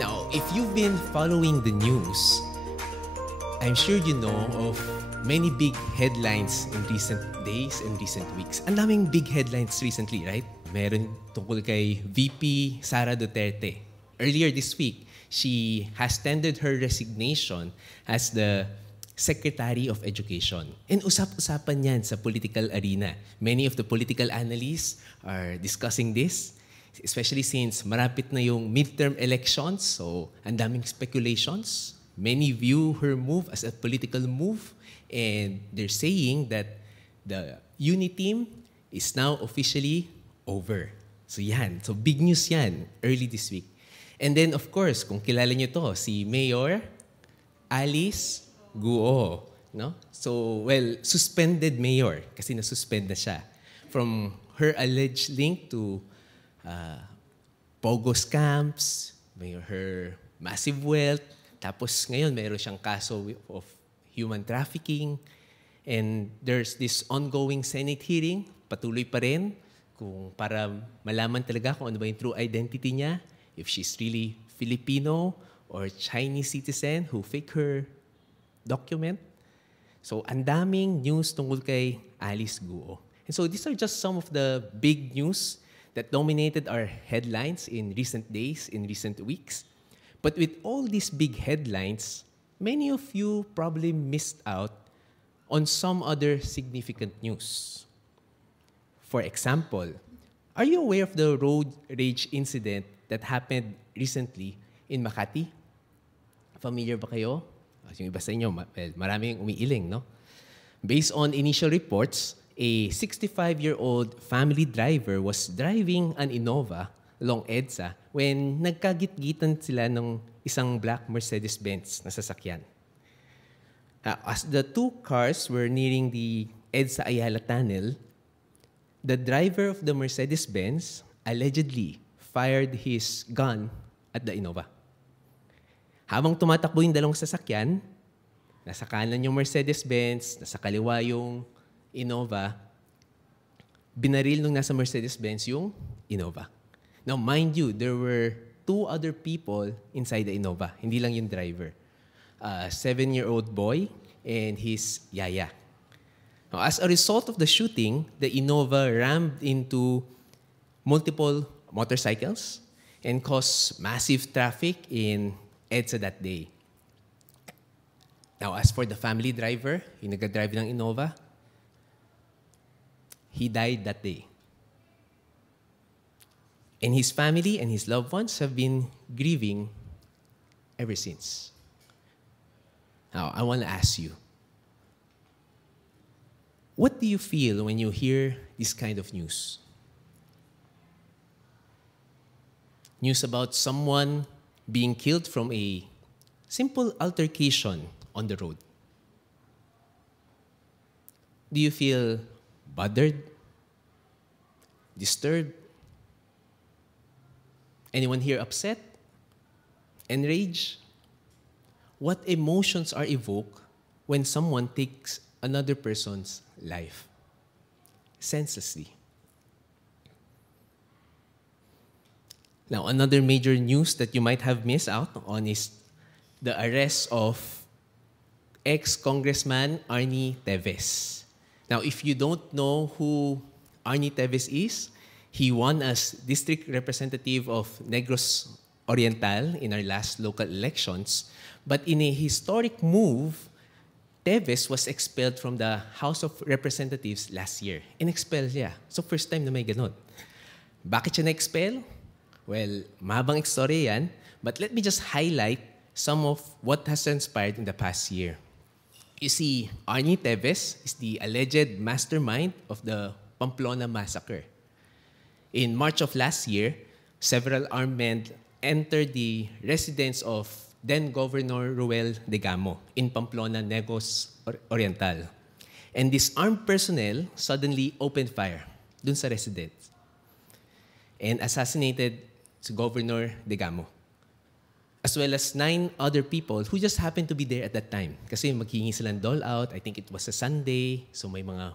Now, if you've been following the news, I'm sure you know of many big headlines in recent days and recent weeks. Ang daming big headlines recently, right? Meron tungkol kay VP Sara Duterte. Earlier this week, she has tendered her resignation as the Secretary of Education. And usap-usapan yan sa political arena. Many of the political analysts are discussing this, especially since marapit na yung midterm elections, so ang daming speculations. Many view her move as a political move, and they're saying that the uni team is now officially over. So yan, so big news yan early this week. And then of course, kung kilala nyo to, si Mayor Alice Guo, no? So, well, suspended mayor kasi nasuspend na siya from her alleged link to pogo scams, her massive wealth, tapos ngayon mayroon siyang kaso of human trafficking, and there's this ongoing Senate hearing, patuloy pa rin, kung para malaman talaga kung ano ba yung true identity niya, if she's really Filipino or Chinese citizen who fake her document. So, ang daming news tungkol kay Alice Guo. And so, these are just some of the big news that dominated our headlines in recent days, in recent weeks. But with all these big headlines, many of you probably missed out on some other significant news. For example, are you aware of the road rage incident that happened recently in Makati? Familiar ba kayo? Yung iba sa inyo, maraming umiiling, no? Based on initial reports, a 65-year-old family driver was driving an Innova along EDSA when nagkagit-gitan sila ng isang black Mercedes-Benz na sasakyan. As the two cars were nearing the EDSA Ayala Tunnel, the driver of the Mercedes-Benz allegedly fired his gun at the Innova. Habang tumatakbo yung dalawang sasakyan, nasa kanan yung Mercedes-Benz, nasa kaliwa yung Innova, binaril nung nasa Mercedes-Benz yung Innova. Now, mind you, there were two other people inside the Innova, hindi lang yung driver. A 7-year-old boy and his yaya. Now, as a result of the shooting, the Innova rammed into multiple motorcycles and caused massive traffic in EDSA that day. Now, as for the family driver, yung nag-drive ng Innova, he died that day. And his family and his loved ones have been grieving ever since. Now, I want to ask you, what do you feel when you hear this kind of news? News about someone being killed from a simple altercation on the road. Do you feel bothered? Disturbed? Anyone here upset? Enraged? What emotions are evoked when someone takes another person's life senselessly? Now, another major news that you might have missed out on is the arrest of ex-Congressman Arnie Teves. Now, if you don't know who Arnie Teves is, he won as district representative of Negros Oriental in our last local elections. But in a historic move, Teves was expelled from the House of Representatives last year. In-expel siya. So first time na may ganun. Bakit siya na-expel? Well, mahabang istorya yan, but let me just highlight some of what has transpired in the past year. You see, Arnie Teves is the alleged mastermind of the Pamplona massacre. In March of last year, several armed men entered the residence of then-Governor Ruel Degamo in Pamplona, Negros Oriental. And this armed personnel suddenly opened fire dun sa residence and assassinated si Governor Degamo, as well as 9 other people who just happened to be there at that time. Kasi maghihingi silang dole out. I think it was a Sunday, so may mga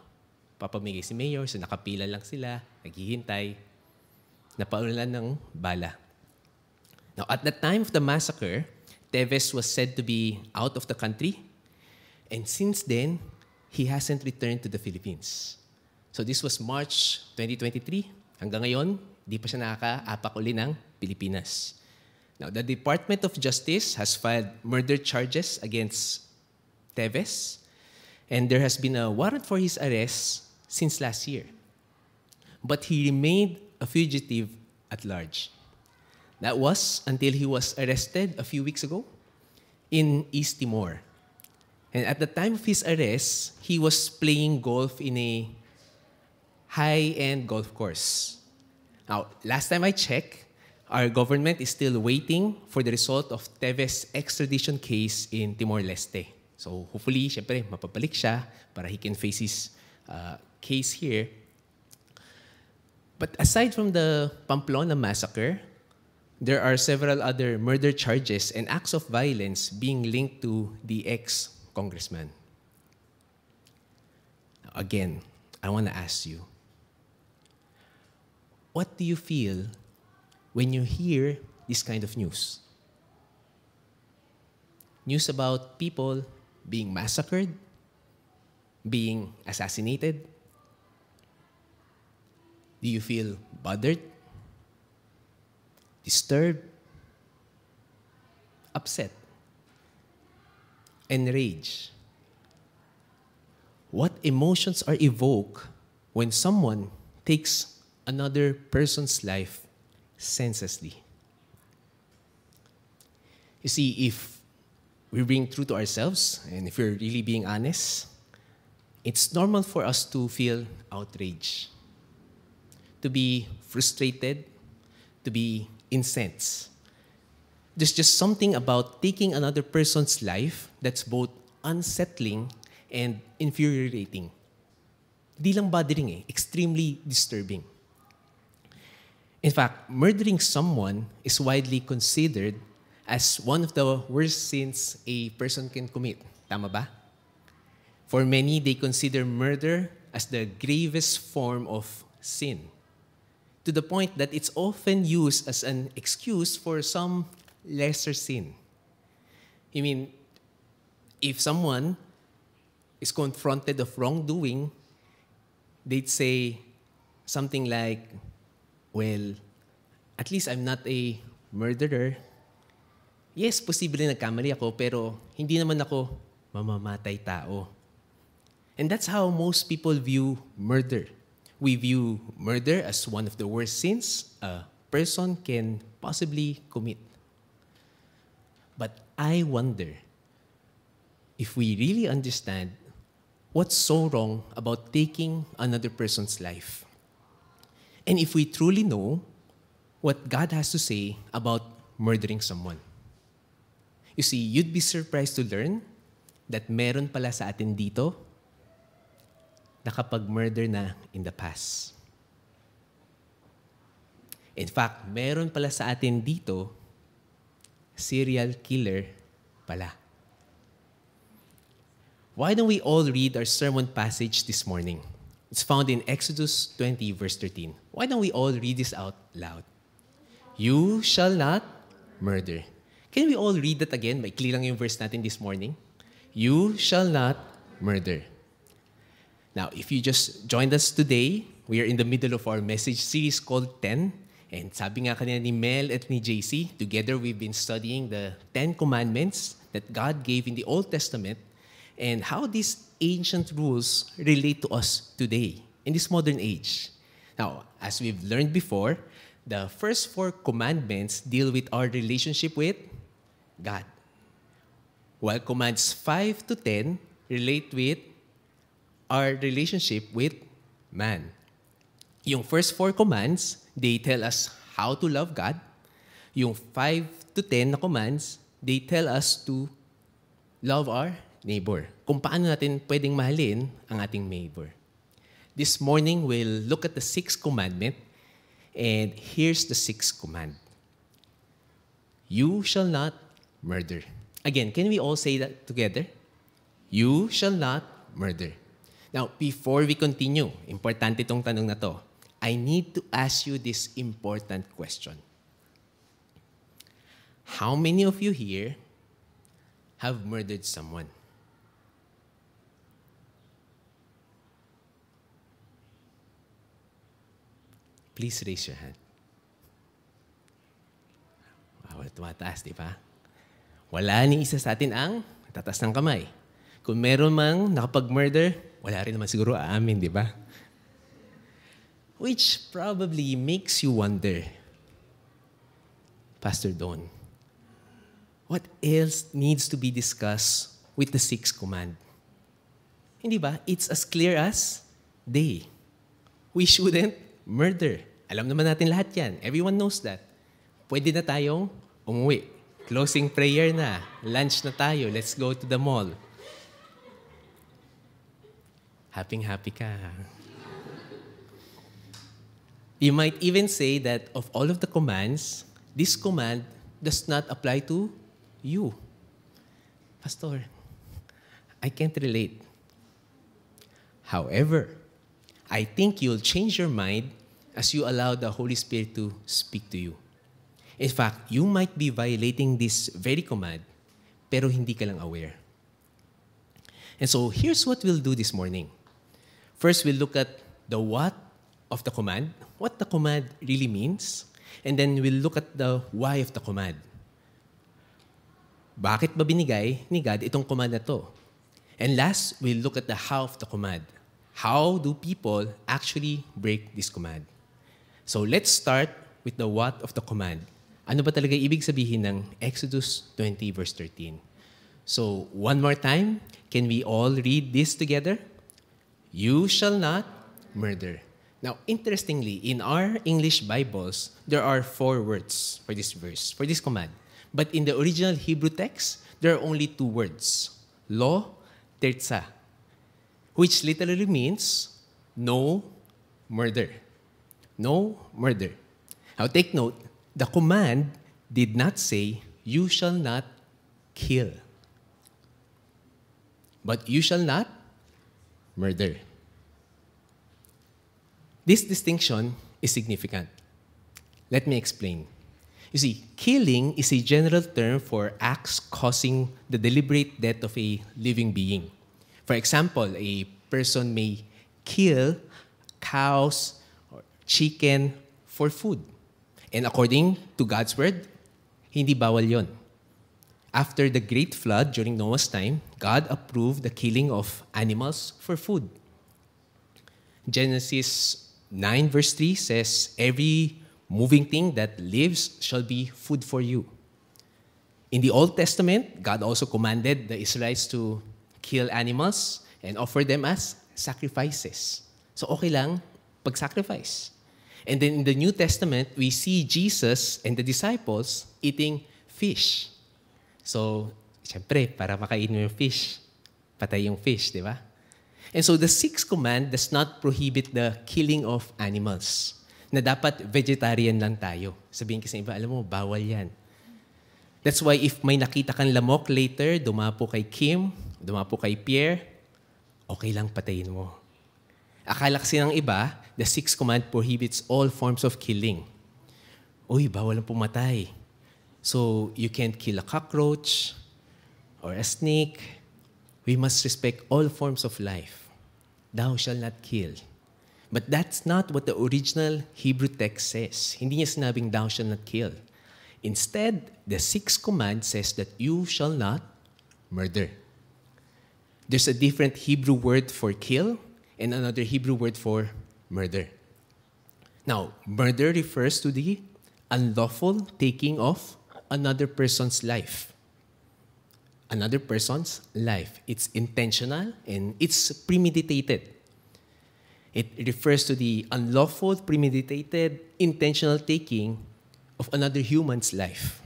papamigay si Mayor, so nakapila lang sila, naghihintay, napaulan ng bala. Now, at the time of the massacre, Teves was said to be out of the country, and since then, he hasn't returned to the Philippines. So this was March 2023. Hanggang ngayon, di pa siya nakaka-apak uli ng Pilipinas. Now, the Department of Justice has filed murder charges against Teves, and there has been a warrant for his arrest since last year. But he remained a fugitive at large. That was until he was arrested a few weeks ago in East Timor. And at the time of his arrest, he was playing golf in a high-end golf course. Now, last time I checked, our government is still waiting for the result of Teves' extradition case in Timor-Leste. So hopefully, syempre, mapabalik siya para he can face his case here. But aside from the Pamplona massacre, there are several other murder charges and acts of violence being linked to the ex-congressman. Again, I want to ask you, what do you feel when you hear this kind of news? News about people being massacred, being assassinated? Do you feel bothered, disturbed, upset, enraged? What emotions are evoked when someone takes another person's life senselessly? You see, if we're being true to ourselves, and if we're really being honest, it's normal for us to feel outraged, to be frustrated, to be incensed. There's just something about taking another person's life that's both unsettling and infuriating. Di lang bothering extremely disturbing. In fact, murdering someone is widely considered as one of the worst sins a person can commit. Tama ba? For many, they consider murder as the gravest form of sin, to the point that it's often used as an excuse for some lesser sin. I mean, if someone is confronted of wrongdoing, they'd say something like, well, at least I'm not a murderer. Yes, posible nagkamali ako, pero hindi naman ako mamamatay tao. And that's how most people view murder. We view murder as one of the worst sins a person can possibly commit. But I wonder if we really understand what's so wrong about taking another person's life. And if we truly know what God has to say about murdering someone. You see, you'd be surprised to learn that meron pala sa atin dito nakapag-murder na in the past. In fact, meron pala sa atin dito serial killer pala. Why don't we all read our sermon passage this morning? It's found in Exodus 20, verse 13. Why don't we all read this out loud? You shall not murder. Can we all read that again? Maikli lang yung verse natin this morning. You shall not murder. Now, if you just joined us today, we are in the middle of our message series called 10. And sabi nga kanina ni Mel at ni JC, together we've been studying the 10 commandments that God gave in the Old Testament and how these ancient rules relate to us today, in this modern age. Now, as we've learned before, the first 4 commandments deal with our relationship with God, while commands 5 to 10 relate with our relationship with man. Yung first 4 commands, they tell us how to love God. Yung 5 to 10 na commands, they tell us to love our neighbor. Kung paano natin pwedeng mahalin ang ating neighbor. This morning, we'll look at the 6th commandment, and here's the 6th command. You shall not murder. Again, can we all say that together? You shall not murder. Now, before we continue, importante itong tanong na to. I need to ask you this important question. How many of you here have murdered someone? Please raise your hand. Wow, tumataas, di ba? Wala ni isa sa atin ang tatas ng kamay. Kung meron mang nakapag-murder, wala rin naman siguro aamin, di ba? Which probably makes you wonder, Pastor Don, what else needs to be discussed with the sixth command? Hindi ba? It's as clear as day. We shouldn't murder. Alam naman natin lahat yan. Everyone knows that. Pwede na tayong umuwi. Closing prayer na. Lunch na tayo. Let's go to the mall. Happy ka. You might even say that of all of the commands, this command does not apply to you. Pastor, I can't relate. However, I think you'll change your mind as you allow the Holy Spirit to speak to you. In fact, you might be violating this very command, pero hindi ka lang aware. And so, here's what we'll do this morning. First, we'll look at the what of the command, what the command really means, and then we'll look at the why of the command. Bakit ba binigay ni God itong command na to? And last, we'll look at the how of the command. How do people actually break this command? So let's start with the what of the command. Ano ba talaga ibig sabihin ng Exodus 20 verse 13? So one more time, can we all read this together? You shall not murder. Now, interestingly, in our English Bibles, there are 4 words for this verse, for this command. But in the original Hebrew text, there are only 2 words. Lo, terza, which literally means no murder. No murder. Now take note, the command did not say, you shall not kill. But you shall not murder. This distinction is significant. Let me explain. You see, killing is a general term for acts causing the deliberate death of a living being. For example, a person may kill cows or chicken for food. And according to God's word, hindi bawal yon. After the great flood during Noah's time, God approved the killing of animals for food. Genesis 9 verse 3 says, every moving thing that lives shall be food for you. In the Old Testament, God also commanded the Israelites to kill animals and offer them as sacrifices. So okay lang pag-sacrifice. And then in the New Testament, we see Jesus and the disciples eating fish. So, siyempre, para makain mo yung fish, patay yung fish, di ba? And so the sixth command does not prohibit the killing of animals. Na dapat vegetarian lang tayo. Sabihin kasi iba, alam mo, bawal yan. That's why if may nakita kang lamok later, dumapo kay Kim, dumapo kay Pierre, okay lang patayin mo. Akala kasi ng iba, the sixth command prohibits all forms of killing. Uy, bawal ang pumatay. So you can't kill a cockroach or a snake. We must respect all forms of life. Thou shalt not kill. But that's not what the original Hebrew text says. Hindi niya sinabing thou shalt not kill. Instead, the sixth command says that you shall not murder. There's a different Hebrew word for kill and another Hebrew word for murder. Now, murder refers to the unlawful taking of another person's life. Another person's life. It's intentional and it's premeditated. It refers to the unlawful, premeditated, intentional taking of another human's life.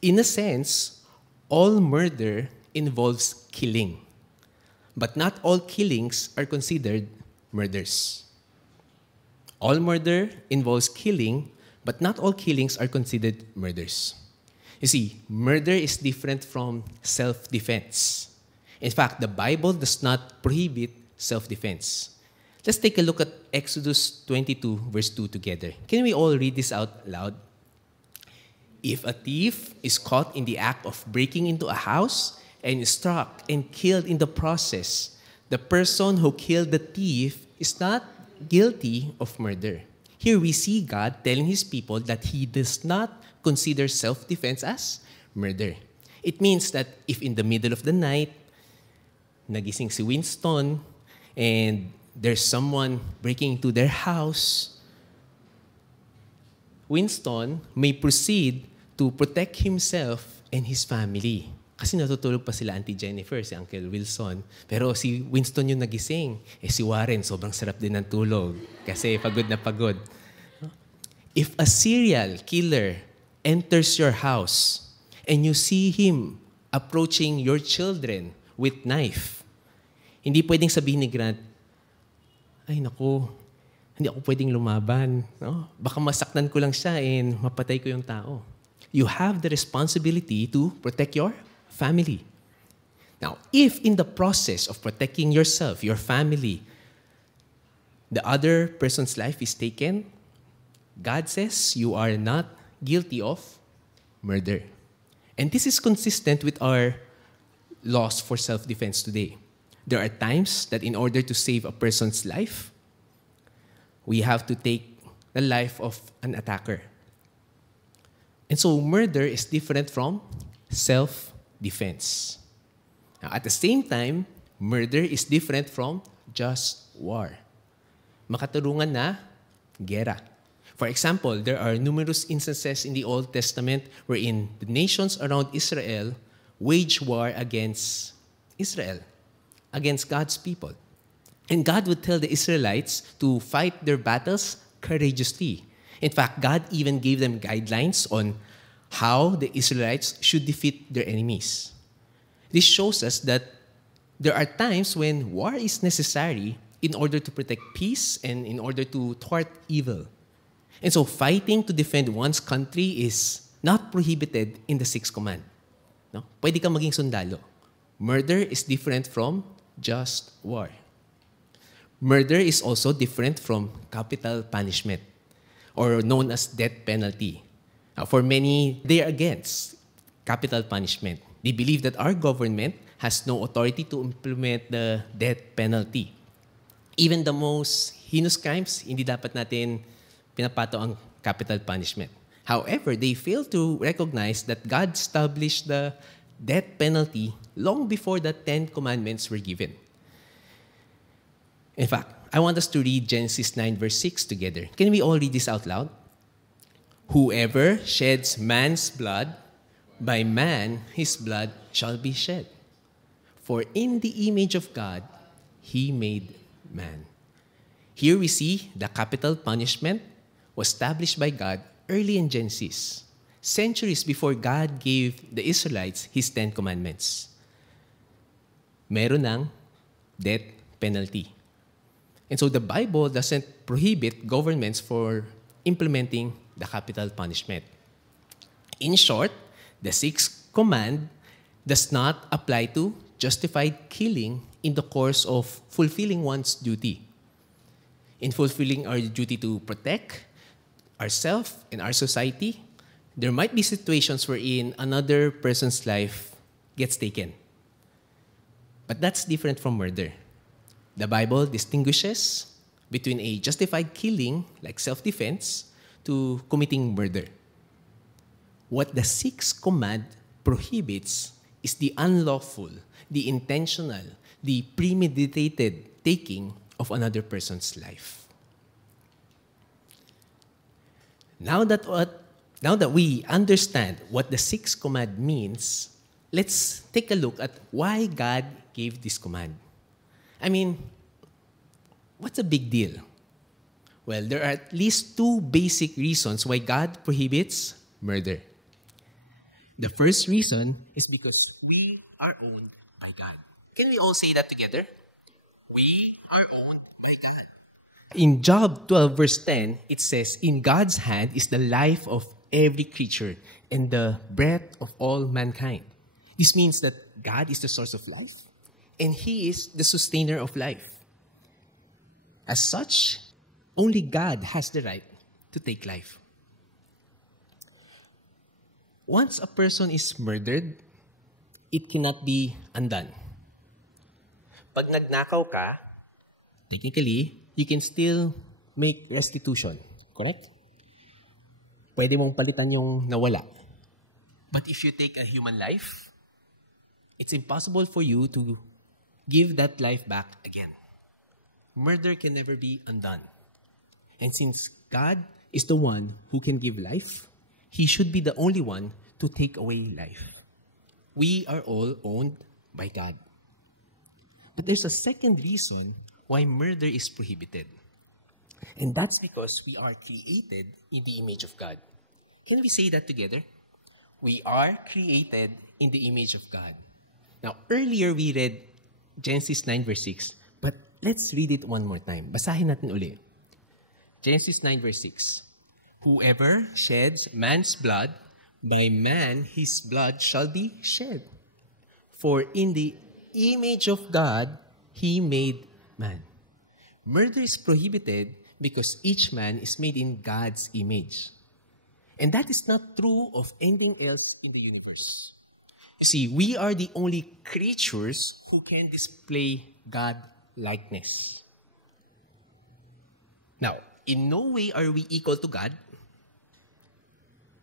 In a sense, all murder involves killing. But not all killings are considered murders. All murder involves killing, but not all killings are considered murders. You see, murder is different from self-defense. In fact, the Bible does not prohibit self-defense. Let's take a look at Exodus 22, verse 2 together. Can we all read this out loud? If a thief is caught in the act of breaking into a house and is struck and killed in the process, the person who killed the thief is not guilty of murder. Here we see God telling his people that he does not consider self-defense as murder. It means that if in the middle of the night, nagising si Winston and there's someone breaking into their house, Winston may proceed to protect himself and his family. Kasi natutulog pa sila Auntie Jennifer, si Uncle Wilson. Pero si Winston yung nagising. Si Warren, sobrang sarap din ng tulog. Kasi pagod na pagod. If a serial killer enters your house and you see him approaching your children with knife, hindi pwedeng sabihin ni Grant, ay naku, hindi ako pwedeng lumaban. No? Baka masaktan ko lang siya and mapatay ko yung tao. You have the responsibility to protect your family. Now, if in the process of protecting yourself, your family, the other person's life is taken, God says you are not guilty of murder. And this is consistent with our laws for self-defense today. There are times that in order to save a person's life, we have to take the life of an attacker. And so murder is different from self-defense. Now, at the same time, murder is different from just war. Makatarungan na gera. For example, there are numerous instances in the Old Testament wherein the nations around Israel wage war against Israel, against God's people. And God would tell the Israelites to fight their battles courageously. In fact, God even gave them guidelines on how the Israelites should defeat their enemies. This shows us that there are times when war is necessary in order to protect peace and in order to thwart evil. And so fighting to defend one's country is not prohibited in the Sixth Command. No? Pwede kang maging sundalo. Murder is different from just war. Murder is also different from capital punishment, or known as death penalty. Now, for many, they are against capital punishment. They believe that our government has no authority to implement the death penalty. Even the most heinous crimes, hindi dapat natin pinapato ang capital punishment. However, they fail to recognize that God established the death penalty long before the 10 Commandments were given. In fact, I want us to read Genesis 9 verse 6 together. Can we all read this out loud? Whoever sheds man's blood, by man his blood shall be shed. For in the image of God, he made man. Here we see the capital punishment was established by God early in Genesis, centuries before God gave the Israelites His 10 Commandments. Meron ng death penalty. And so the Bible doesn't prohibit governments for implementing the capital punishment. In short, the sixth command does not apply to justified killing in the course of fulfilling one's duty. In fulfilling our duty to protect ourselves and our society, there might be situations wherein another person's life gets taken. But that's different from murder. The Bible distinguishes between a justified killing, like self-defense, to committing murder. What the sixth command prohibits is the unlawful, the intentional, the premeditated taking of another person's life. Now that we understand what the sixth command means, let's take a look at why God gave this command. I mean, what's a big deal? Well, there are at least two basic reasons why God prohibits murder. The first reason is because we are owned by God. Can we all say that together? We are owned by God. In Job 12 verse 10, it says, "In God's hand is the life of every creature and the breath of all mankind." This means that God is the source of life and He is the sustainer of life. As such, only God has the right to take life. Once a person is murdered, it cannot be undone. Pag nagnakaw ka, technically, you can still make restitution. Correct? Pwede mong palitan yung nawala. But if you take a human life, it's impossible for you to give that life back again. Murder can never be undone. And since God is the one who can give life, He should be the only one to take away life. We are all owned by God. But there's a second reason why murder is prohibited. And that's because we are created in the image of God. Can we say that together? We are created in the image of God. Now, earlier we read Genesis 9 verse 6, but let's read it one more time. Basahin natin uli. Genesis 9 verse 6. Whoever sheds man's blood, by man his blood shall be shed. For in the image of God, He made man. Murder is prohibited because each man is made in God's image. And that is not true of anything else in the universe. You see, we are the only creatures who can display God-likeness. Now, in no way are we equal to God,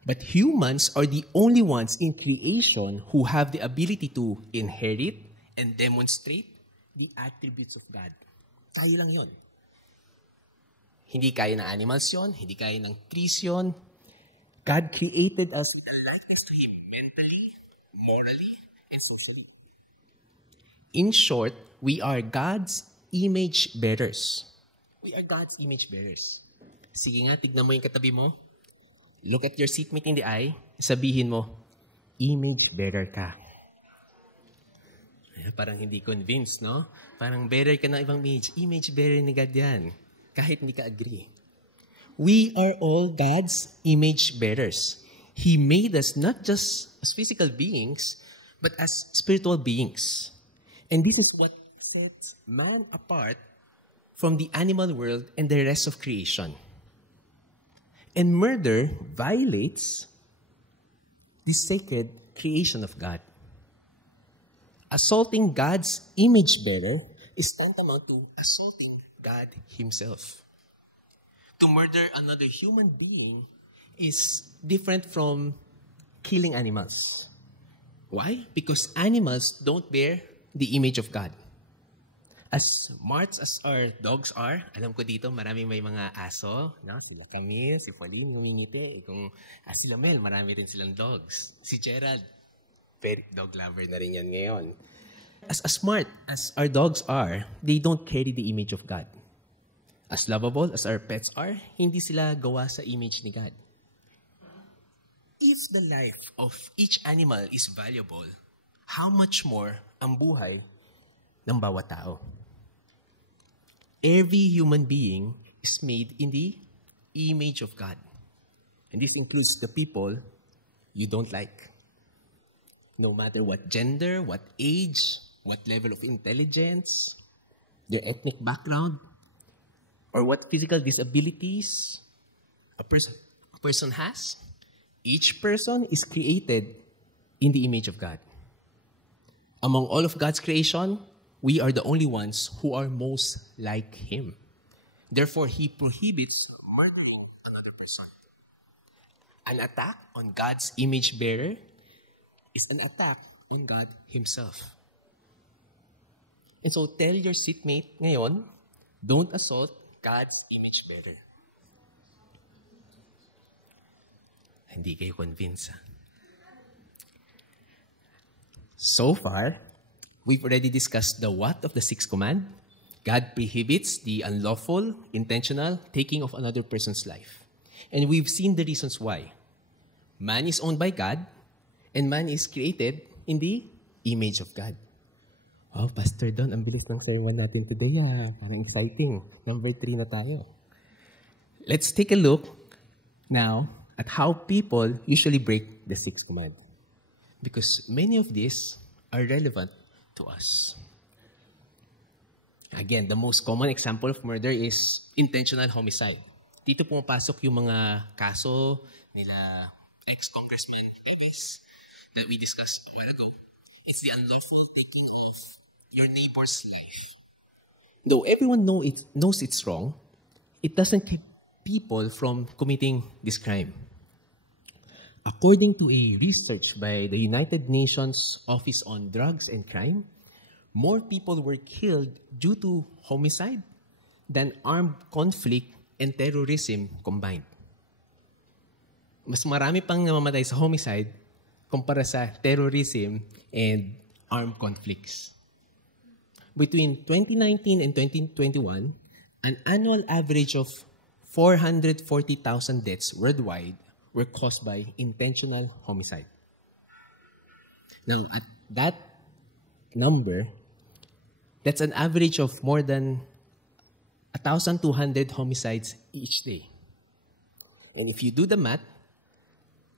but humans are the only ones in creation who have the ability to inherit and demonstrate the attributes of God. Tayo lang yon. Hindi kaya ng animals yon, hindi kaya ng trees yon. God created us in the likeness to Him mentally, morally, and socially. In short, we are God's image bearers. We are God's image bearers. Sige nga, tignan mo yung katabi mo. Look at your seatmate in the eye. Sabihin mo, image bearer ka. Parang hindi convinced, no? Parang bearer ka ng ibang image. Image bearer ni God yan. Kahit hindi ka agree. We are all God's image bearers. He made us not just as physical beings, but as spiritual beings. And this is what sets man apart from the animal world and the rest of creation. And murder violates the sacred creation of God. Assaulting God's image bearer is tantamount to assaulting God Himself. To murder another human being is different from killing animals. Why? Because animals don't bear the image of God. As smart as our dogs are, alam ko dito maraming may mga aso, no? Sila Camille, si Pauline, ngumingiti. Kung si Lamel, marami rin silang dogs. Si Gerald, very dog lover na rin yan ngayon. As smart as our dogs are, they don't carry the image of God. As lovable as our pets are, hindi sila gawa sa image ni God. If the life of each animal is valuable, how much more ang buhay ng bawat tao? Every human being is made in the image of God. And this includes the people you don't like. No matter what gender, what age, what level of intelligence, their ethnic background, or what physical disabilities a person has, each person is created in the image of God. Among all of God's creation, we are the only ones who are most like Him. Therefore, He prohibits murdering another person. An attack on God's image bearer is an attack on God Himself. And so, tell your seatmate ngayon, don't assault God's image bearer. Hindi kayo convinced. So far, we've already discussed the what of the sixth command. God prohibits the unlawful, intentional taking of another person's life. And we've seen the reasons why. Man is owned by God, and man is created in the image of God. Wow, Pastor Don, ang bilis ng sermon natin today. Parang exciting. Number 3 na tayo. Let's take a look now at how people usually break the sixth command. Because many of these are relevant to us. Again, the most common example of murder is intentional homicide. Dito pumapasok yung mga kaso nila ex-Congressman Pebes that we discussed a while ago, it's the unlawful taking of your neighbor's life. Though everyone knows it's wrong, it doesn't keep people from committing this crime. According to a research by the United Nations Office on Drugs and Crime, more people were killed due to homicide than armed conflict and terrorism combined. Mas marami pang namamatay sa homicide kumpara sa terrorism and armed conflicts. Between 2019 and 2021, an annual average of 440,000 deaths worldwide were caused by intentional homicide. Now, at that number, that's an average of more than 1,200 homicides each day. And if you do the math,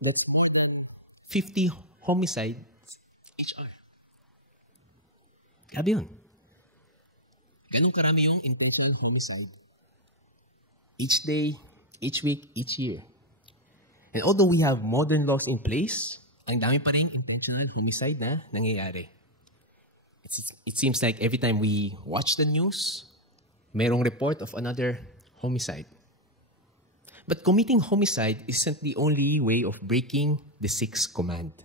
that's 50 homicides each hour. Grabe yun. Ganun karami yung intentional homicide. Each day, each week, each year. And although we have modern laws in place, ang dami pa rin intentional homicide na nangyayari. It seems like every time we watch the news, merong report of another homicide. But committing homicide isn't the only way of breaking the sixth command.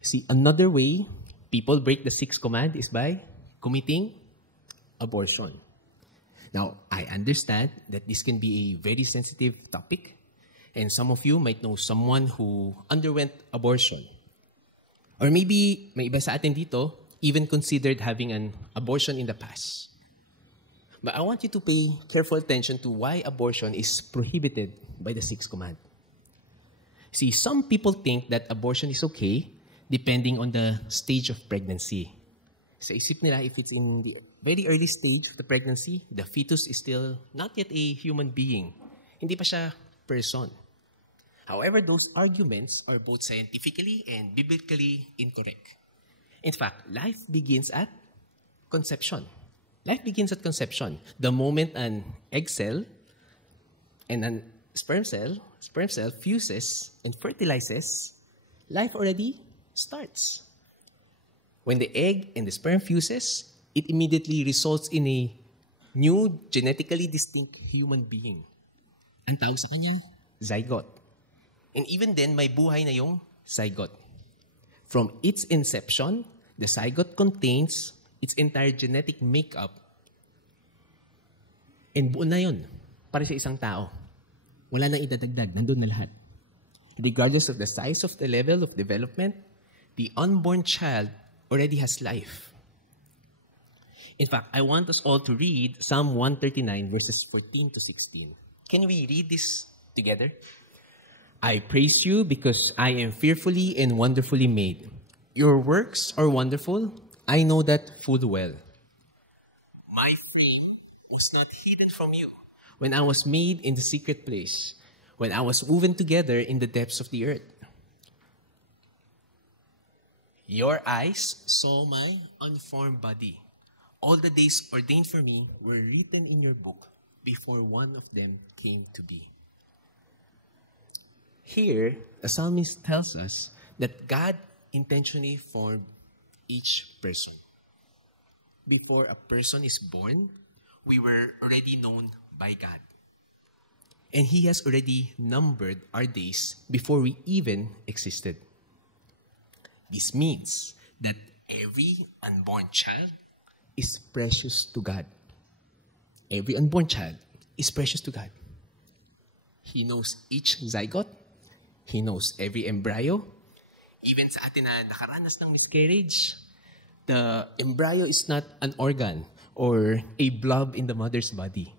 See, another way people break the sixth command is by committing abortion. Now, I understand that this can be a very sensitive topic, and some of you might know someone who underwent abortion. Or maybe may iba sa atin dito even considered having an abortion in the past. But I want you to pay careful attention to why abortion is prohibited by the sixth command. See, some people think that abortion is okay depending on the stage of pregnancy. Sa isip nila, if it's in the very early stage of the pregnancy, the fetus is still not yet a human being. Hindi pa siya person. However, those arguments are both scientifically and biblically incorrect. In fact, life begins at conception. Life begins at conception. The moment an egg cell and a sperm cell fuses and fertilizes, life already starts. When the egg and the sperm fuses, it immediately results in a new genetically distinct human being. Ang tawag sa kanya, zygote. And even then, may buhay na yung zygote. From its inception, the zygote contains its entire genetic makeup. And buo na yun, para sa isang tao. Wala nang idadagdag, nandun na lahat. Regardless of the size of the level of development, the unborn child already has life. In fact, I want us all to read Psalm 139, verses 14 to 16. Can we read this together? I praise you because I am fearfully and wonderfully made. Your works are wonderful. I know that full well. My frame was not hidden from you when I was made in the secret place, when I was woven together in the depths of the earth. Your eyes saw my unformed body. All the days ordained for me were written in your book before one of them came to be. Here, the psalmist tells us that God intentionally formed each person. Before a person is born, we were already known by God. And He has already numbered our days before we even existed. This means that every unborn child is precious to God. Every unborn child is precious to God. He knows each zygote. He knows every embryo. Even sa atin na nakaranas ng miscarriage, the embryo is not an organ or a blob in the mother's body.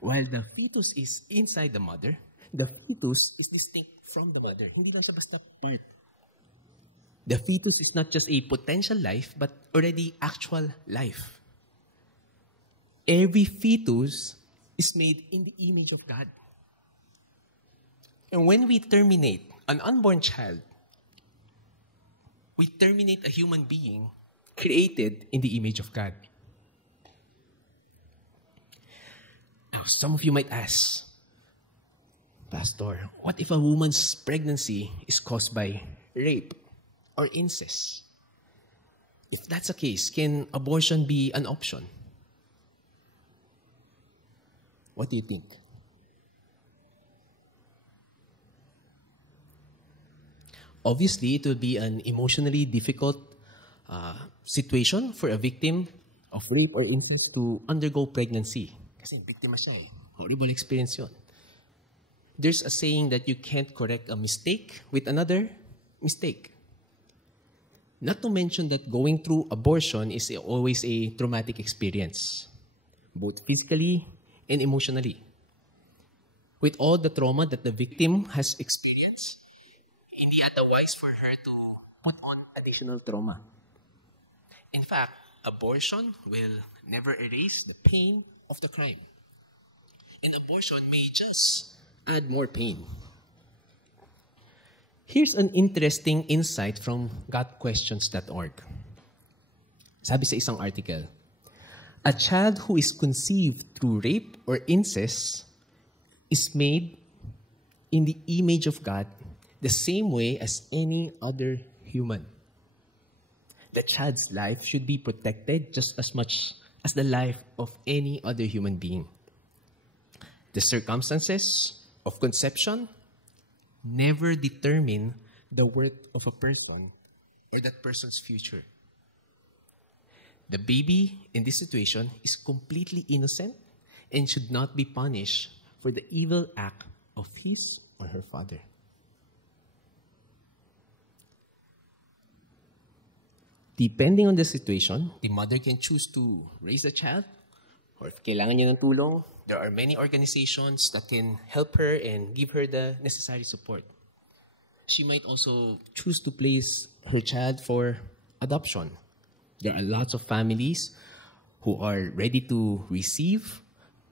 While the fetus is inside the mother, the fetus is distinct from the mother. Hindi lang siya basta part. The fetus is not just a potential life, but already actual life. Every fetus is made in the image of God. And when we terminate an unborn child, we terminate a human being created in the image of God. Now, some of you might ask, Pastor, what if a woman's pregnancy is caused by rape or incest? If that's the case, can abortion be an option? What do you think? Obviously, it will be an emotionally difficult situation for a victim of rape or incest to undergo pregnancy. Kasi biktima siya eh. Horrible experience yun. There's a saying that you can't correct a mistake with another mistake. Not to mention that going through abortion is always a traumatic experience, both physically and emotionally. With all the trauma that the victim has experienced, hindi ata wise for her to put on additional trauma. In fact, abortion will never erase the pain of the crime. And abortion may just add more pain. Here's an interesting insight from GotQuestions.org. Sabi sa isang article, a child who is conceived through rape or incest is made in the image of God the same way as any other human. The child's life should be protected just as much as the life of any other human being. The circumstances of conception never determine the worth of a person or that person's future. The baby in this situation is completely innocent and should not be punished for the evil act of his or her father. Depending on the situation, the mother can choose to raise the child, or if kailangan niya ng tulong, there are many organizations that can help her and give her the necessary support. She might also choose to place her child for adoption. There are lots of families who are ready to receive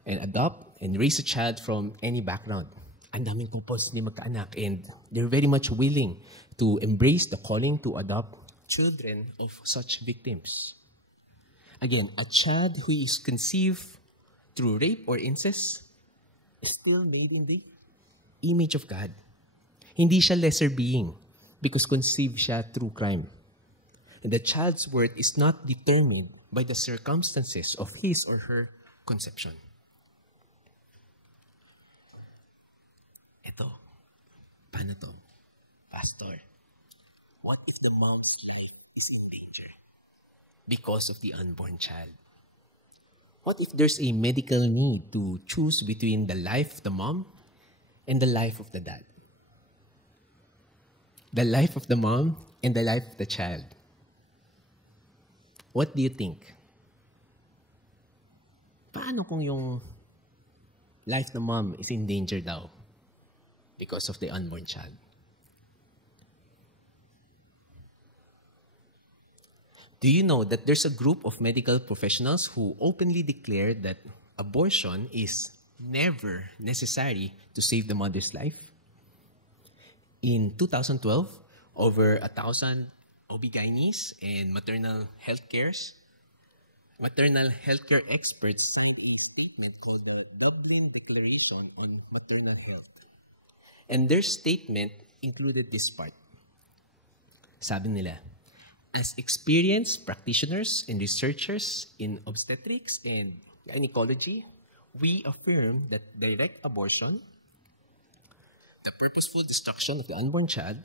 and adopt and raise a child from any background. Ang daming couples hindi magkaanak, and they're very much willing to embrace the calling to adopt children of such victims. Again, a child who is conceived through rape or incest is still made in the image of God. Hindi siya lesser being because conceived siya through crime. And the child's worth is not determined by the circumstances of his or her conception. Ito, paano to? Pastor, what if the mom's life is in danger because of the unborn child? What if there's a medical need to choose between the life of the mom and the life of the dad? The life of the mom and the life of the child. What do you think? Paano kung yung life of the mom is in danger daw because of the unborn child? Do you know that there's a group of medical professionals who openly declare that abortion is never necessary to save the mother's life? In 2012, over 1,000 OB-GYNs and maternal healthcare experts signed a statement called the Dublin Declaration on Maternal Health. And their statement included this part. Sabi nila, as experienced practitioners and researchers in obstetrics and gynecology, we affirm that direct abortion, the purposeful destruction of the unborn child,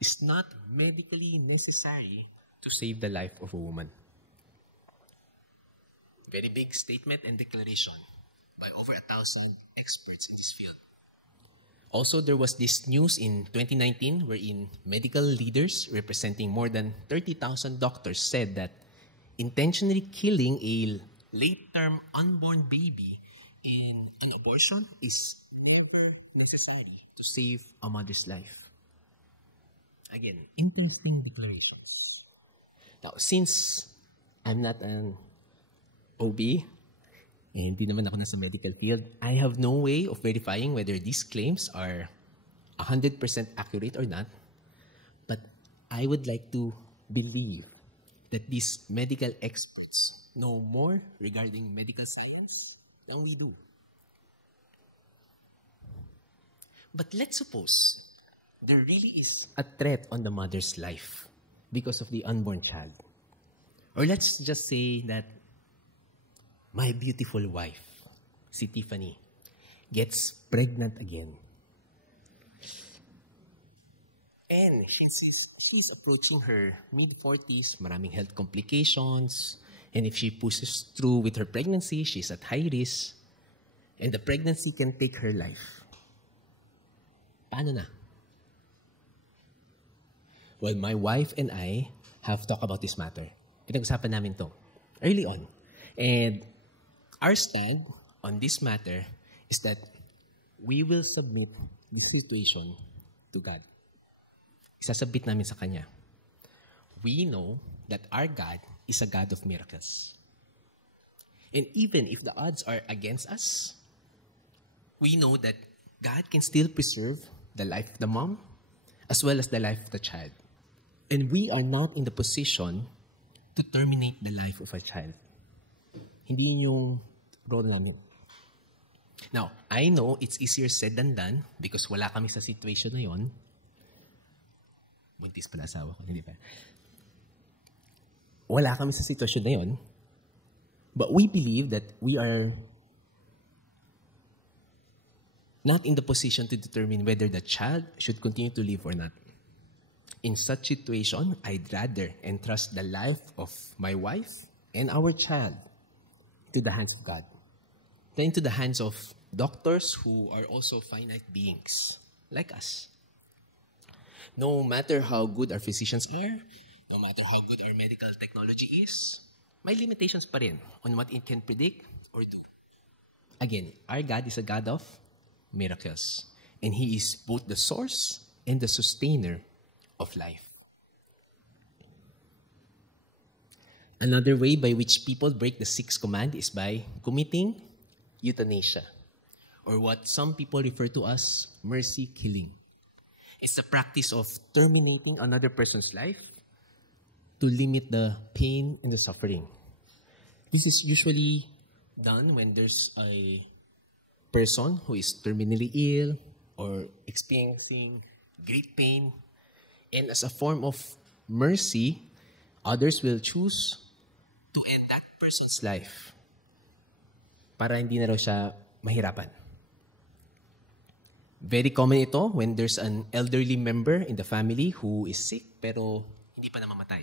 is not medically necessary to save the life of a woman. Very big statement and declaration by over 1,000 experts in this field. Also, there was this news in 2019 wherein medical leaders representing more than 30,000 doctors said that intentionally killing a late-term unborn baby in an abortion is never necessary to save a mother's life. Again, interesting declarations. Now, since I'm not an OB, and hindi naman ako nasa medical field, I have no way of verifying whether these claims are 100% accurate or not. But I would like to believe that these medical experts know more regarding medical science than we do. But let's suppose there really is a threat on the mother's life because of the unborn child. Or let's just say that my beautiful wife, si Tiffany, gets pregnant again. And she's approaching her mid-40s, maraming health complications, and if she pushes through with her pregnancy, she's at high risk, and the pregnancy can take her life. Paano na? Well, my wife and I have talked about this matter. Pinag-usapan namin to early on. And our stand on this matter is that we will submit this situation to God. Isasabit namin sa Kanya. We know that our God is a God of miracles. And even if the odds are against us, we know that God can still preserve the life of the mom as well as the life of the child. And we are not in the position to terminate the life of a child. Hindi yun yung role namin. Now, I know it's easier said than done because wala kami sa situation na yon. Buntis pala asawa ko, hindi pa. Wala kami sa sitwasyon na yon. But we believe that we are not in the position to determine whether the child should continue to live or not. In such situation, I'd rather entrust the life of my wife and our child to the hands of God than into the hands of doctors who are also finite beings like us. No matter how good our physicians are, no matter how good our medical technology is, may limitations pa rin on what it can predict or do. Again, our God is a God of miracles, and He is both the source and the sustainer of life. Another way by which people break the sixth command is by committing euthanasia, or what some people refer to as mercy killing. It's the practice of terminating another person's life to limit the pain and the suffering. This is usually done when there's a person who is terminally ill or experiencing great pain. And as a form of mercy, others will choose to end that person's life para hindi na raw siya mahirapan. Very common ito when there's an elderly member in the family who is sick pero hindi pa namamatay.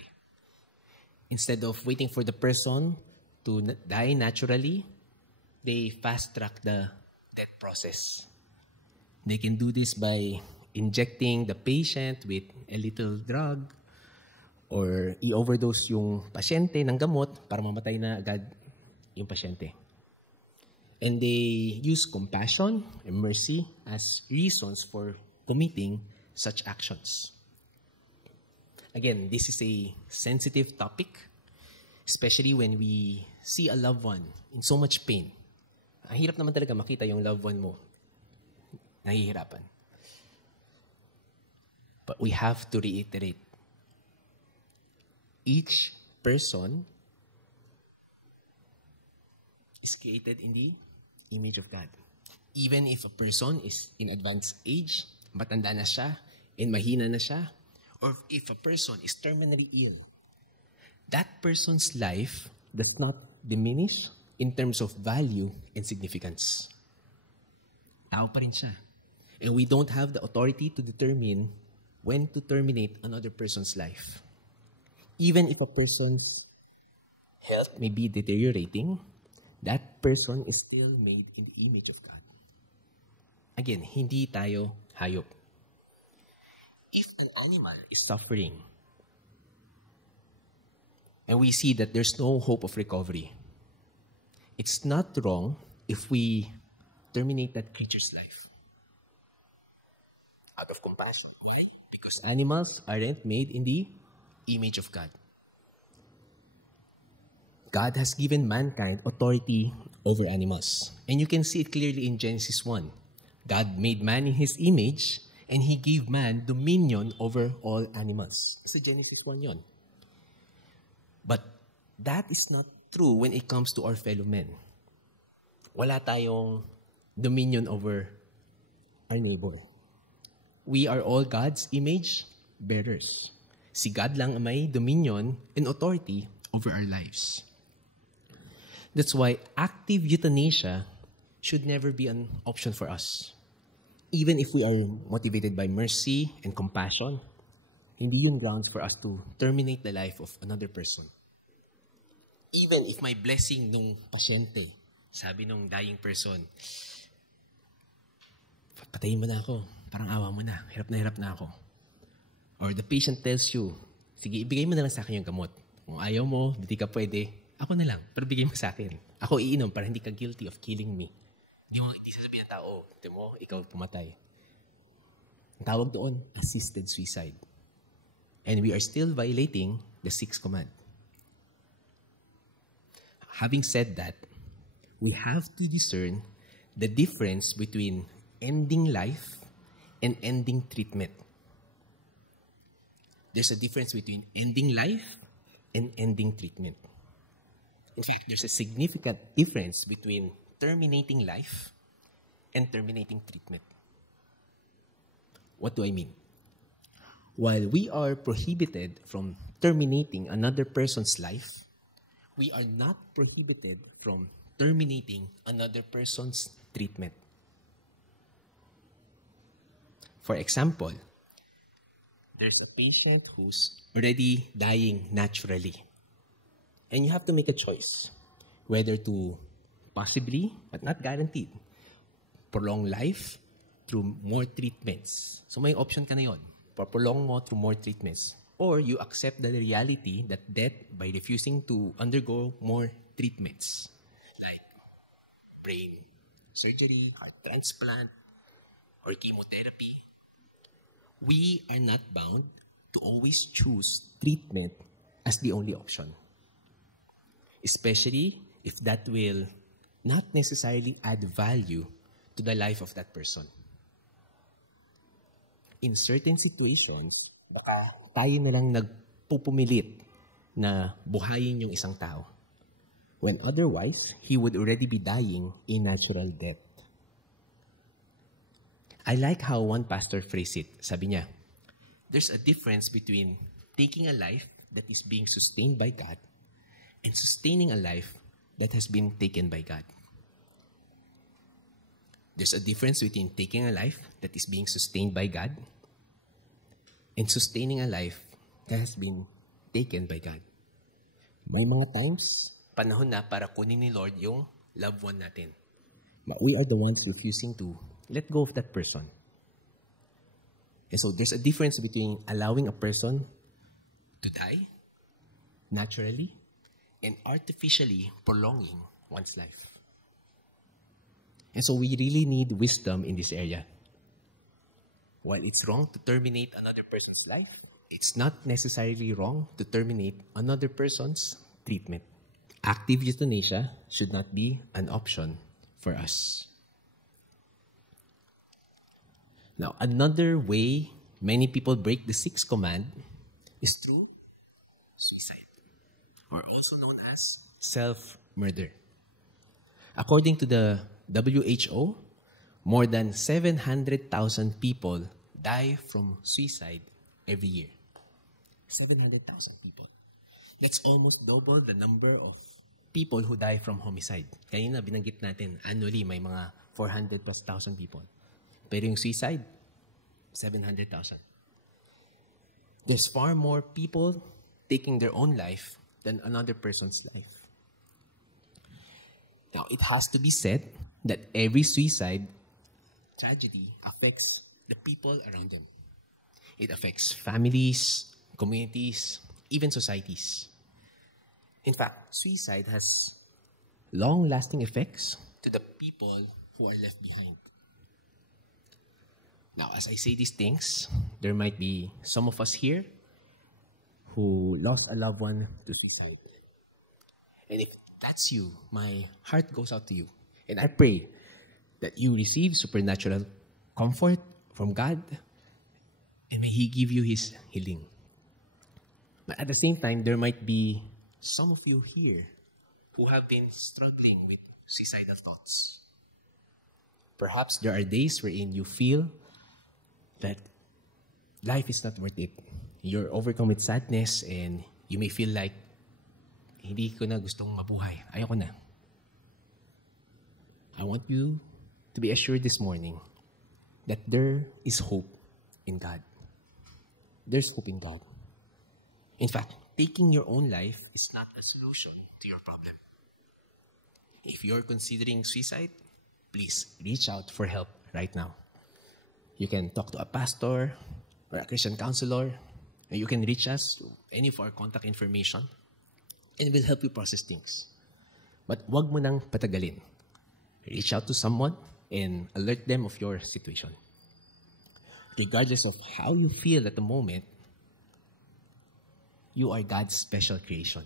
Instead of waiting for the person to die naturally, they fast-track the death process. They can do this by injecting the patient with a little drug or i-overdose yung pasyente ng gamot para mamatay na agad yung pasyente. And they use compassion and mercy as reasons for committing such actions. Again, this is a sensitive topic, especially when we see a loved one in so much pain. Ang hirap naman talaga makita yung loved one mo nahihirapan. But we have to reiterate, each person is created in the image of God. Even if a person is in advanced age, matanda na siya, and mahina na siya, or if a person is terminally ill, that person's life does not diminish in terms of value and significance. Tao pa rin siya. And we don't have the authority to determine when to terminate another person's life. Even if a person's health may be deteriorating, that person is still made in the image of God. Again, hindi tayo hayop. If an animal is suffering, and we see that there's no hope of recovery, it's not wrong if we terminate that creature's life out of compassion. Because animals aren't made in the image of God. God has given mankind authority over animals. And you can see it clearly in Genesis 1. God made man in His image, and He gave man dominion over all animals. Sa Genesis 1 yon. But that is not true when it comes to our fellow men. Wala tayong dominion over our neighbor. we are all God's image bearers. Si God lang ang may dominion and authority over our lives. That's why active euthanasia should never be an option for us. Even if we are motivated by mercy and compassion, hindi yun grounds for us to terminate the life of another person. Even if may blessing nung pasyente, sabi nung dying person, patayin mo na ako, parang awa mo na hirap na ako. Or the patient tells you, sige, ibigay mo na lang sa akin yung gamot. Kung ayaw mo, hindi ka pwede, ako na lang, pero bigay mo sa akin. Ako iinom para hindi ka guilty of killing me. Hindi sasabihin ng tao, ito mo, ikaw pumatay. Ang tawag doon, assisted suicide. And we are still violating the sixth command. Having said that, we have to discern the difference between ending life and ending treatment. There's a difference between ending life and ending treatment. In fact, there's a significant difference between terminating life and terminating treatment. What do I mean? While we are prohibited from terminating another person's life, we are not prohibited from terminating another person's treatment. For example, there's a patient who's already dying naturally. And you have to make a choice whether to possibly, but not guaranteed, prolong life through more treatments. So may option ka na yun. Prolong mo through more treatments. Or you accept the reality that death by refusing to undergo more treatments. Like brain surgery, heart transplant, or chemotherapy. We are not bound to always choose treatment as the only option. Especially if that will not necessarily add value to the life of that person. In certain situations, baka tayo na lang nagpupumilit na buhayin yung isang tao. When otherwise, he would already be dying a natural death. I like how one pastor phrased it. Sabi niya, there's a difference between taking a life that is being sustained by God and sustaining a life that has been taken by God. There's a difference between taking a life that is being sustained by God and sustaining a life that has been taken by God. May mga times, panahon na para kunin ni Lord yung loved one natin. But we are the ones refusing to let go of that person. And so there's a difference between allowing a person to die naturally and artificially prolonging one's life. And so we really need wisdom in this area. While it's wrong to terminate another person's life, it's not necessarily wrong to terminate another person's treatment. Active euthanasia should not be an option for us. Now, another way many people break the sixth command is through suicide, or also known as self-murder. According to the WHO, more than 700,000 people die from suicide every year. 700,000 people. That's almost double the number of people who die from homicide. Kanina binanggit natin, annually may mga 400 plus thousand people. Pero yung suicide, 700,000. There's far more people taking their own life than another person's life. Now, it has to be said that every suicide tragedy affects the people around them. It affects families, communities, even societies. In fact, suicide has long-lasting effects to the people who are left behind. Now, as I say these things, there might be some of us here who lost a loved one to suicide. And if that's you, my heart goes out to you. And I pray that you receive supernatural comfort from God and may He give you His healing. But at the same time, there might be some of you here who have been struggling with suicidal thoughts. Perhaps there are days wherein you feel that life is not worth it. You're overcome with sadness and you may feel like, hindi ko na gustong mabuhay. Ayoko na. I want you to be assured this morning that there is hope in God. There's hope in God. In fact, taking your own life is not a solution to your problem. If you're considering suicide, please reach out for help right now. You can talk to a pastor or a Christian counselor. Or you can reach us through any of our contact information and we'll help you process things. But wag mo nang patagalin. Reach out to someone and alert them of your situation. Regardless of how you feel at the moment, you are God's special creation.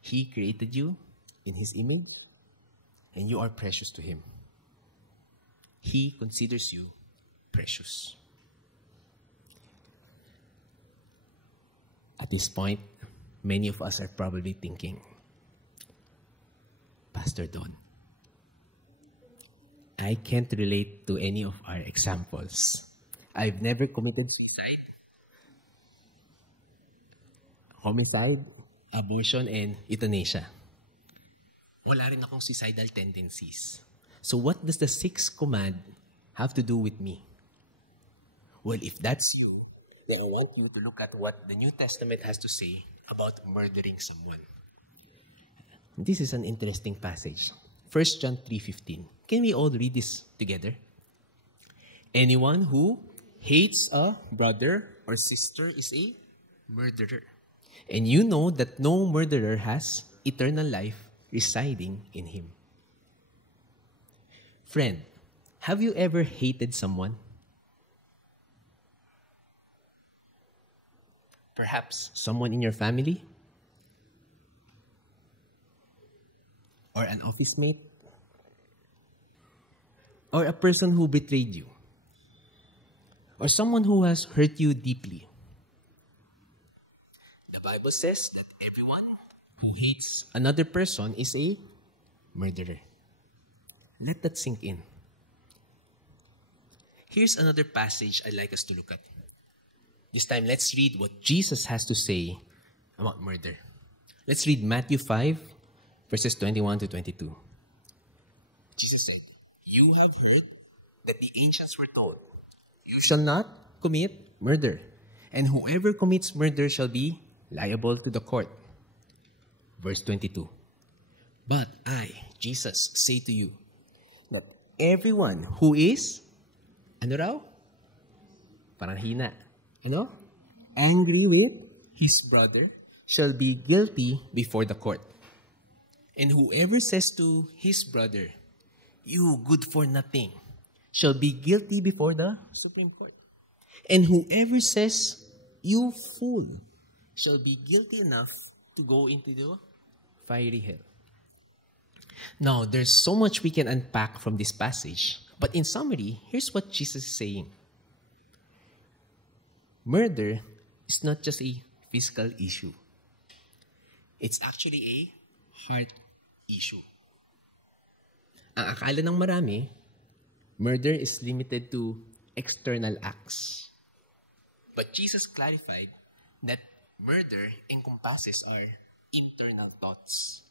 He created you in His image, and you are precious to Him. He considers you precious. At this point, many of us are probably thinking, Pastor Don, I can't relate to any of our examples. I've never committed suicide, homicide, abortion, and euthanasia. Wala rin akong suicidal tendencies. So what does the sixth command have to do with me? Well, if that's you, then I want you to look at what the New Testament has to say about murdering someone. This is an interesting passage. 1 John 3:15. Can we all read this together? Anyone who hates a brother or sister is a murderer. And you know that no murderer has eternal life residing in him. Friend, have you ever hated someone? Perhaps someone in your family? Or an office mate? Or a person who betrayed you? Or someone who has hurt you deeply? The Bible says that everyone who hates another person is a murderer. Let that sink in. Here's another passage I'd like us to look at. This time, let's read what Jesus has to say about murder. Let's read Matthew 5, verses 21 to 22. Jesus said, "You have heard that the ancients were told, 'You shall not commit murder, and whoever commits murder shall be liable to the court.'" Verse 22. "But I, Jesus, say to you, that everyone who is," ano raw? Parang hina. Ano? "Angry with his brother shall be guilty before the court. And whoever says to his brother, 'You good for nothing,' shall be guilty before the Supreme Court. And whoever says, 'You fool,' shall be guilty enough to go into the fiery hell." Now, there's so much we can unpack from this passage. But in summary, here's what Jesus is saying. Murder is not just a physical issue. It's actually a heart issue. Ang akala ng marami, murder is limited to external acts. But Jesus clarified that murder encompasses our internal thoughts.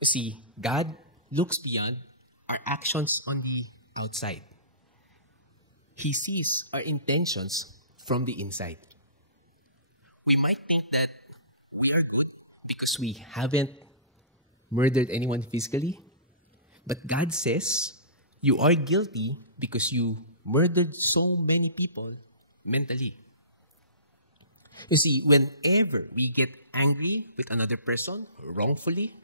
You see, God looks beyond our actions on the outside. He sees our intentions from the inside. We might think that we are good because we haven't murdered anyone physically. But God says you are guilty because you murdered so many people mentally. You see, whenever we get angry with another person wrongfully,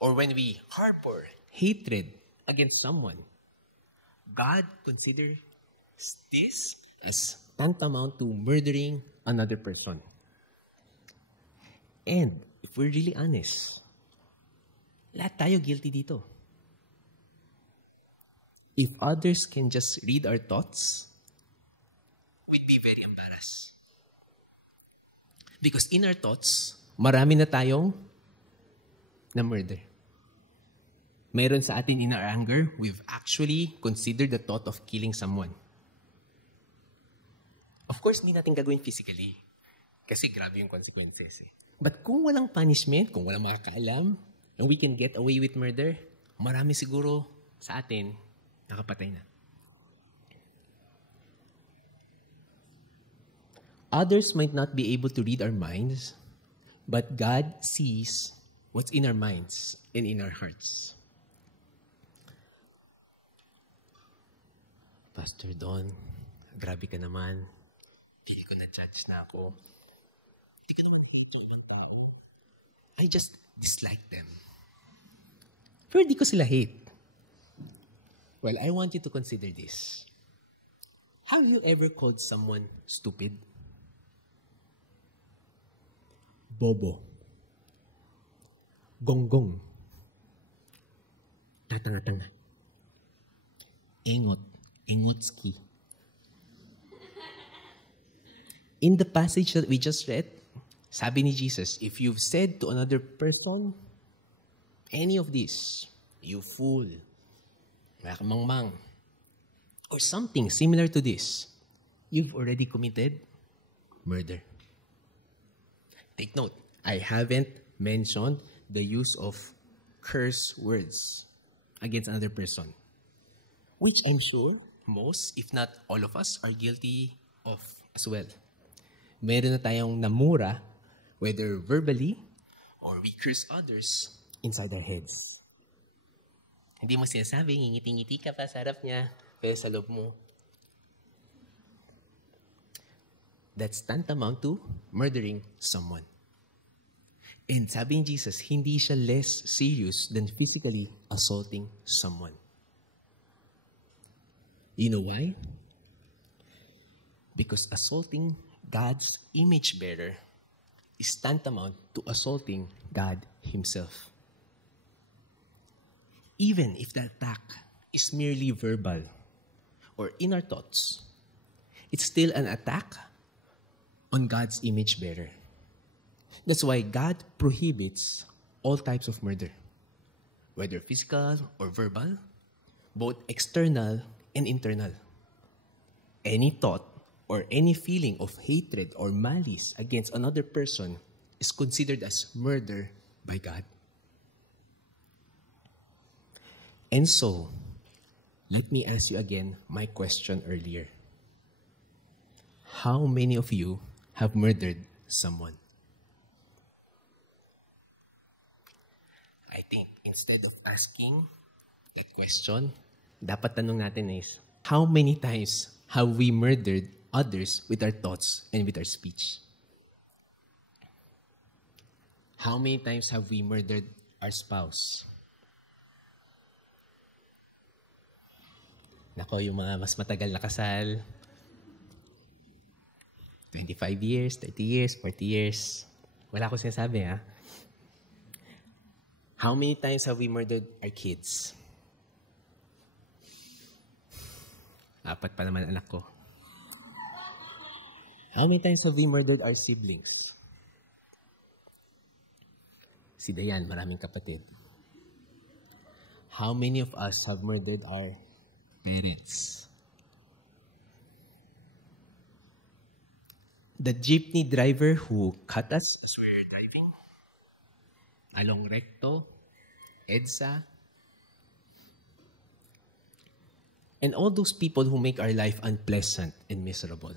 or when we harbor hatred against someone, God considers this as tantamount to murdering another person. And if we're really honest, lahat tayo guilty dito. If others can just read our thoughts, we'd be very embarrassed. Because in our thoughts, marami na tayong na-murder. Meron sa atin in our anger, we've actually considered the thought of killing someone. course, hindi natin gagawin physically. Kasi grabe yung consequences eh. But kung walang punishment, kung walang makakaalam, and we can get away with murder, marami siguro sa atin nakapatay na. Others might not be able to read our minds, but God sees what's in our minds and in our hearts. Pastor Don, grabe ka naman. Feel ko na-judge na ako. Hindi ka naman hate yung ibang tao. I just dislike them. Pero di ko sila hate. Well, I want you to consider this. Have you ever called someone stupid? Bobo. Gonggong. Tatanga-tanga. Engot. Engotski. In the passage that we just read, sabi ni Jesus, if you've said to another person, any of this, you fool, makamangmang, or something similar to this, you've already committed murder. Take note, I haven't mentioned the use of curse words against another person, which I'm sure most, if not all of us, are guilty of as well. Meron na tayong namura, whether verbally or we curse others inside our heads. Hindi mo sinasabi, ngingiti-ngiti ka pa sa harap niya, pero sa loob mo. That's tantamount to murdering someone. And sabi ni Jesus, hindi siya less serious than physically assaulting someone. You know why? Because assaulting God's image bearer is tantamount to assaulting God Himself. Even if the attack is merely verbal or in our thoughts, it's still an attack on God's image bearer. That's why God prohibits all types of murder, whether physical or verbal, both external and internal. Any thought or any feeling of hatred or malice against another person is considered as murder by God. And so, let me ask you again my question earlier. How many of you have murdered someone? I think instead of asking that question, dapat tanong natin is, how many times have we murdered others with our thoughts and with our speech? How many times have we murdered our spouse? Nako, yung mga mas matagal na kasal, 25 years, 30 years, 40 years. Wala ko sinasabi, ha? How many times have we murdered our kids? 4 pa naman anak ko. How many times have we murdered our siblings? Si Dayan, maraming kapatid. How many of us have murdered our parents? The jeepney driver who cut us as we were driving along Recto, EDSA, and all those people who make our life unpleasant and miserable.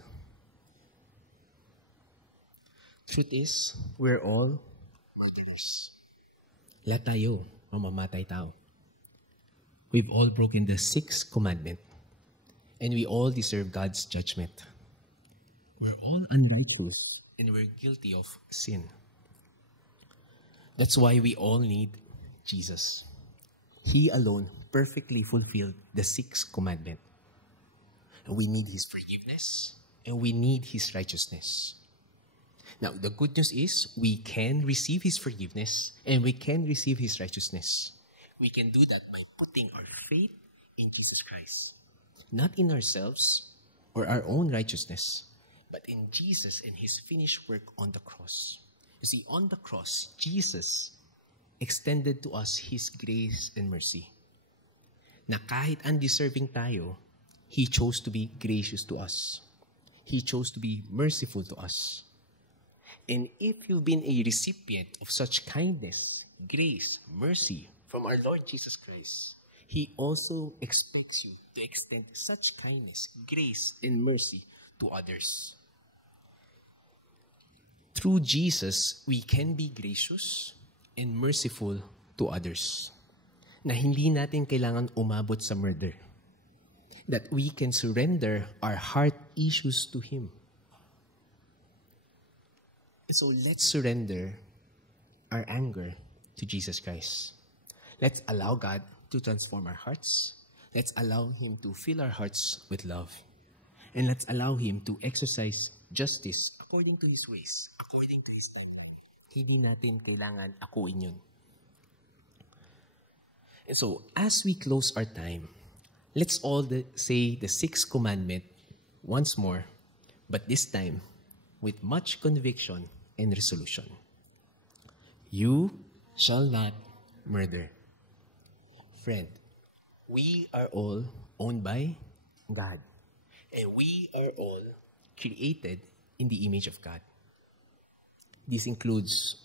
Truth is, we're all murderers. Lahat tayo, mamamatay tao. We've all broken the 6th commandment, and we all deserve God's judgment. We're all unrighteous, and we're guilty of sin. That's why we all need Jesus. He alone perfectly fulfilled the 6th commandment. And we need His forgiveness, and we need His righteousness. Now, the good news is we can receive His forgiveness, and we can receive His righteousness. We can do that by putting our faith in Jesus Christ. Not in ourselves or our own righteousness, but in Jesus and His finished work on the cross. You see, on the cross, Jesus extended to us His grace and mercy. Na kahit undeserving tayo, He chose to be gracious to us. He chose to be merciful to us. And if you've been a recipient of such kindness, grace, mercy from our Lord Jesus Christ, He also expects you to extend such kindness, grace, and mercy to others. Through Jesus, we can be gracious and merciful to others. Na hindi natin kailangan umabot sa murder. That we can surrender our heart issues to Him. So let's surrender our anger to Jesus Christ. Let's allow God to transform our hearts. Let's allow Him to fill our hearts with love. And let's allow Him to exercise justice according to His ways, according to His timeline. Hindi natin kailangan akuin yun. And so, as we close our time, let's all say the sixth commandment once more, but this time with much conviction and resolution. You shall not murder. Friend, we are all owned by God. And we are all created in the image of God. This includes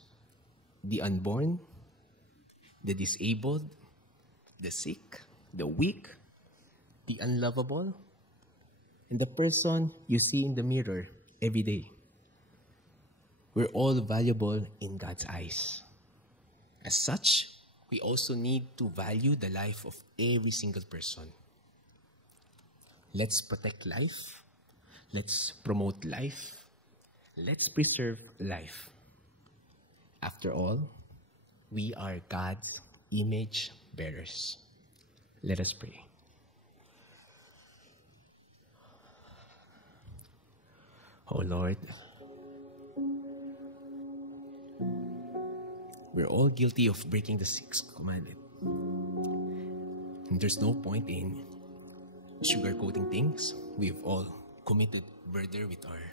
the unborn, the disabled, the sick, the weak, the unlovable, and the person you see in the mirror every day. We're all valuable in God's eyes. As such, we also need to value the life of every single person. Let's protect life. Let's promote life. Let's preserve life. After all, we are God's image bearers. Let us pray. Oh Lord, we're all guilty of breaking the sixth commandment. And there's no point in sugarcoating things. We've all committed murder with our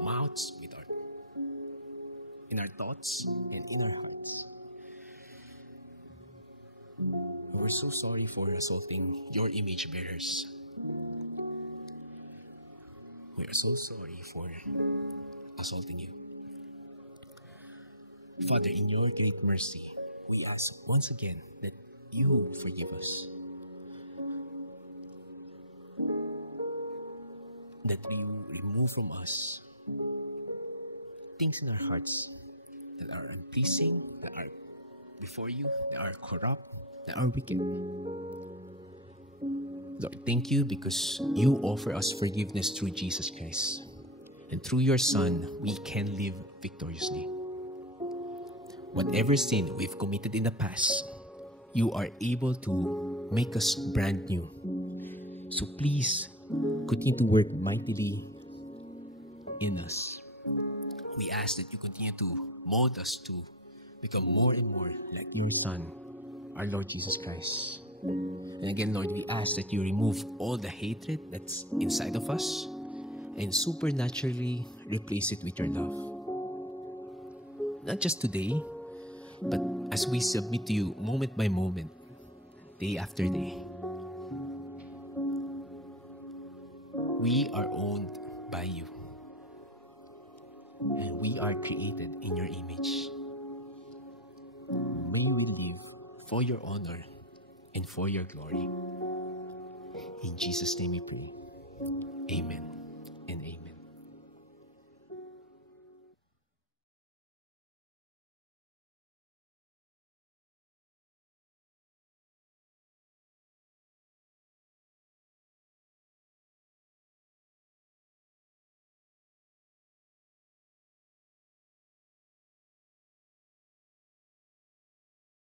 mouths, in our thoughts, and in our hearts. We're so sorry for assaulting your image bearers. We are so sorry for assaulting you. Father, in your great mercy, we ask once again that you forgive us. That you remove from us things in our hearts that are unpleasing, that are before you, that are corrupt, that are wicked. Lord, thank you because you offer us forgiveness through Jesus Christ. And through your Son, we can live victoriously. Whatever sin we've committed in the past, you are able to make us brand new. So please, continue to work mightily in us. We ask that you continue to mold us to become more and more like your Son, our Lord Jesus Christ. And again, Lord, we ask that you remove all the hatred that's inside of us and supernaturally replace it with your love. Not just today, but as we submit to you moment by moment, day after day. We are owned by you. And we are created in your image. May we live for your honor and for your glory. In Jesus' name we pray. Amen.